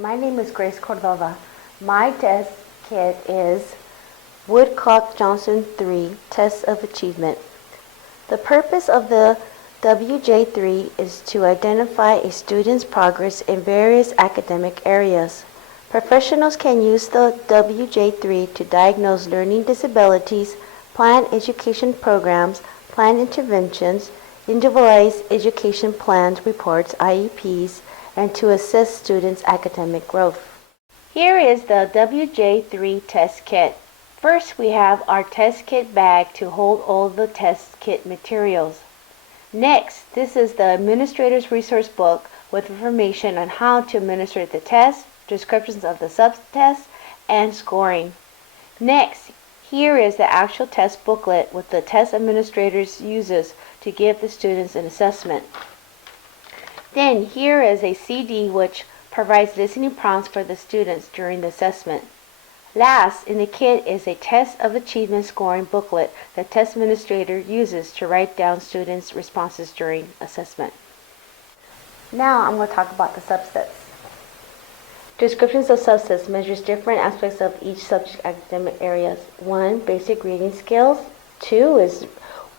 my name is Grace Cordova. My test kit is Woodcock-Johnson 3 Test of Achievement. The purpose of the WJ3 is to identify a student's progress in various academic areas. Professionals can use the WJ3 to diagnose learning disabilities, plan education programs, plan interventions, individualize education plans, reports, IEPs, and to assess students' academic growth. Here is the WJ3 test kit. First, we have our test kit bag to hold all the test kit materials. Next, this is the administrator's resource book with information on how to administer the test, descriptions of the subtest, and scoring. Next, here is the actual test booklet with the test administrators uses to give the students an assessment. Then here is a CD which provides listening prompts for the students during the assessment. Last in the kit is a test of achievement scoring booklet the test administrator uses to write down students' responses during assessment. Now I'm going to talk about the subsets. Descriptions of subsets measures different aspects of each subject academic areas. 1. Basic reading skills. 2 is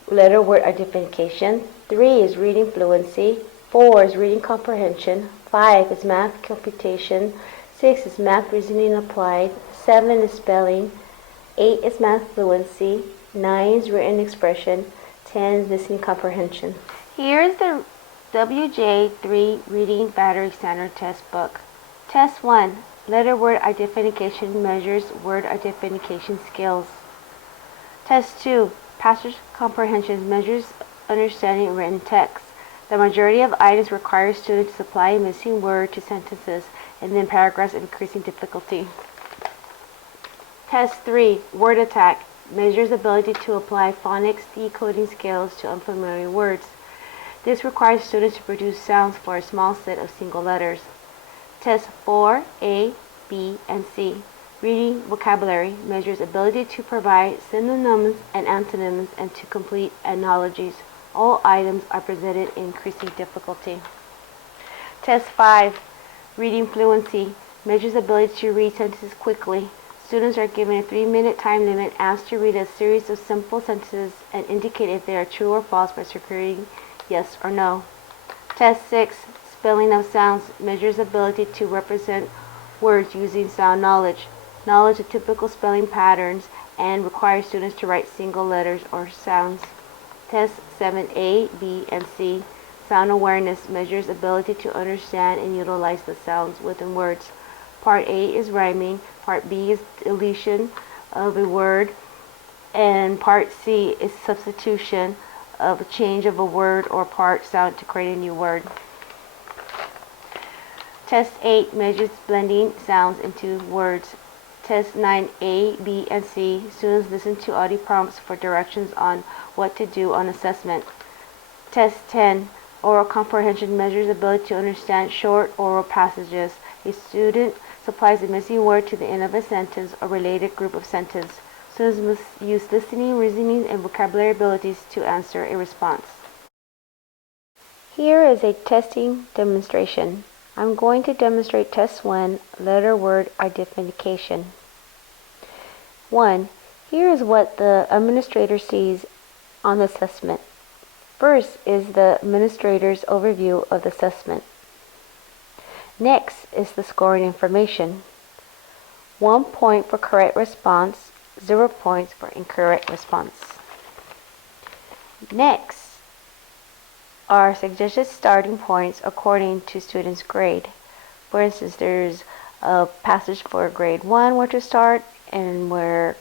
letter word identification. 3 is reading fluency. 4 is reading comprehension. 5 is math computation. 6 is math reasoning applied. 7 is spelling. 8 is math fluency. 9 is written expression. 10 is listening comprehension. Here is the WJ3 Reading Battery Standard Test Book. Test 1. Letter word identification measures word identification skills. Test 2. Passage comprehension measures understanding of written text. The majority of items require students to supply a missing word to sentences and then paragraphs increasing difficulty. Test 3. Word attack measures ability to apply phonics decoding skills to unfamiliar words. This requires students to produce sounds for a small set of single letters. Test 4. A, B, and C. Reading vocabulary measures ability to provide synonyms and antonyms and to complete analogies. All items are presented in increasing difficulty. Test 5. Reading fluency measures ability to read sentences quickly. Students are given a 3-minute time limit, asked to read a series of simple sentences and indicate if they are true or false by circulating yes or no. Test 6. Spelling of sounds measures ability to represent words using sound knowledge. Knowledge of typical spelling patterns and requires students to write single letters or sounds. Test 7A, B, and C. Sound awareness measures ability to understand and utilize the sounds within words. Part A is rhyming, Part B is deletion of a word, and Part C is substitution of a change of a word or part sound to create a new word. Test 8 measures blending sounds into words. Test 9A, B, and C. Students listen to audio prompts for directions on what to do on assessment. Test 10. Oral comprehension measures ability to understand short oral passages. A student supplies a missing word to the end of a sentence or related group of sentences. Students must use listening, reasoning, and vocabulary abilities to answer a response. Here is a testing demonstration. I'm going to demonstrate Test 1, letter word identification. 1. Here is what the administrator sees on the assessment. First is the administrator's overview of the assessment. Next is the scoring information. 1 point for correct response, 0 points for incorrect response. Next are suggested starting points according to students' grade. For instance, there's a passage for grade 1 where to start and where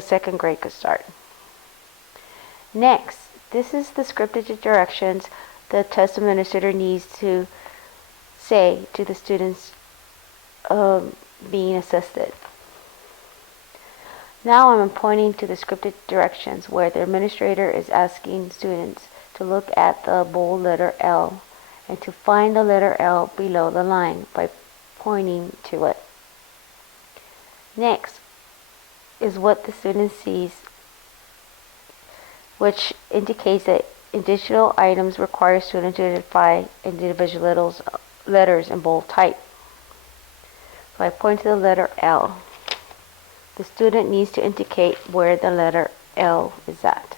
second grade could start. Next, this is the scripted directions the test administrator needs to say to the students being assessed. Now I'm pointing to the scripted directions where the administrator is asking students to look at the bold letter L and to find the letter L below the line by pointing to it. Next is what the student sees, which indicates that additional items require students to identify individual letters in bold type. So I point to the letter L. The student needs to indicate where the letter L is at.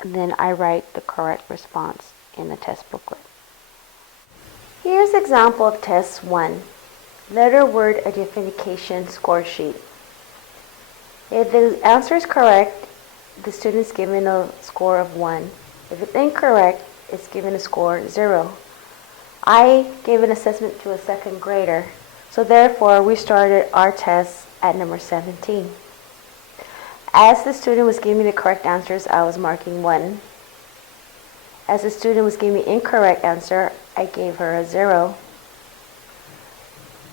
And then I write the correct response in the test booklet. Here's an example of test 1. Letter word identification score sheet. If the answer is correct, the student is given a score of 1. If it's incorrect, it's given a score 0. I gave an assessment to a second grader, so therefore we started our test at number 17. As the student was giving me the correct answers, I was marking 1. As the student was giving me incorrect answer, I gave her a 0.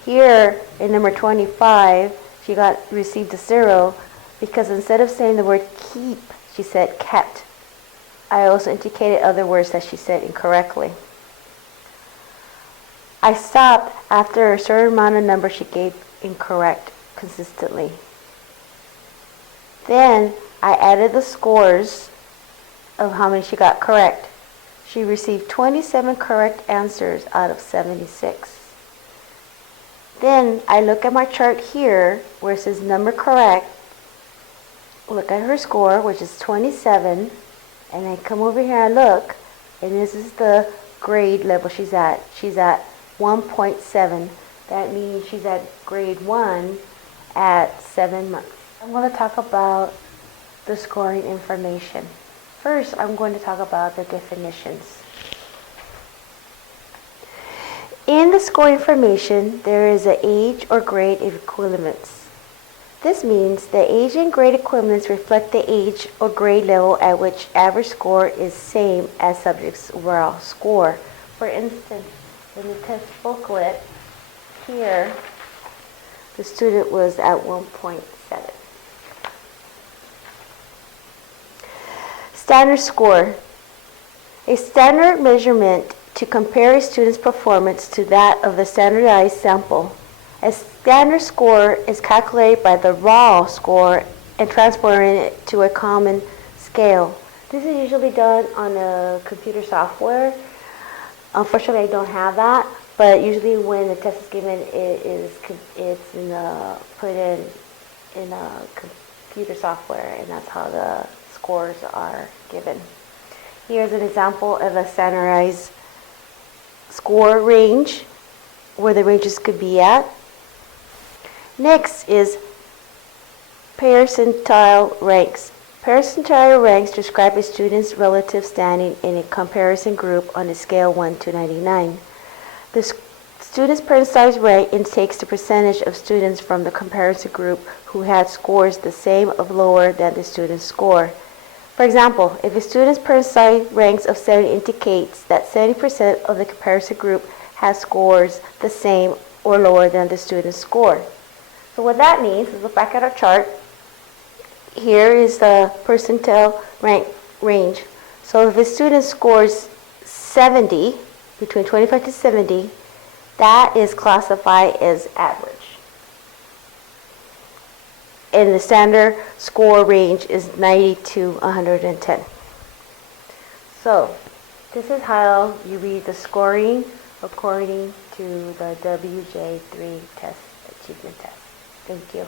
Here in number 25, she received a 0 because instead of saying the word keep, she said kept. I also indicated other words that she said incorrectly. I stopped after a certain amount of numbers she gave incorrect consistently. Then I added the scores of how many she got correct. She received 27 correct answers out of 76. Then I look at my chart here where it says number correct, look at her score, which is 27, and I come over here and look, and this is the grade level she's at. She's at 1.7. That means she's at grade 1 at 7 months. I'm going to talk about the scoring information. First, I'm going to talk about the definitions. In the score information, there is an age or grade equivalence. This means the age and grade equivalents reflect the age or grade level at which average score is same as subject's overall score. For instance, in the test booklet, here, the student was at 1.7. Standard score. A standard measurement to compare a student's performance to that of the standardized sample. A standard score is calculated by the raw score and transporting it to a common scale. This is usually done on a computer software. Unfortunately, I don't have that, but usually when the test is given, it's put in a computer software, and that's how the scores are given. Here's an example of a standardized score range, where the ranges could be at. Next is percentile ranks. Percentile ranks describe a student's relative standing in a comparison group on a scale 1 to 99. The student's percentile rank takes the percentage of students from the comparison group who had scores the same or lower than the student's score. For example, if a student's percentile ranks of 70 indicates that 70% of the comparison group has scores the same or lower than the student's score. So what that means is, look back at our chart. Here is the percentile rank range. So if a student scores 70, between 25 to 70, that is classified as average. And the standard score range is 90 to 110. So this is how you read the scoring according to the WJII test, achievement test. Thank you.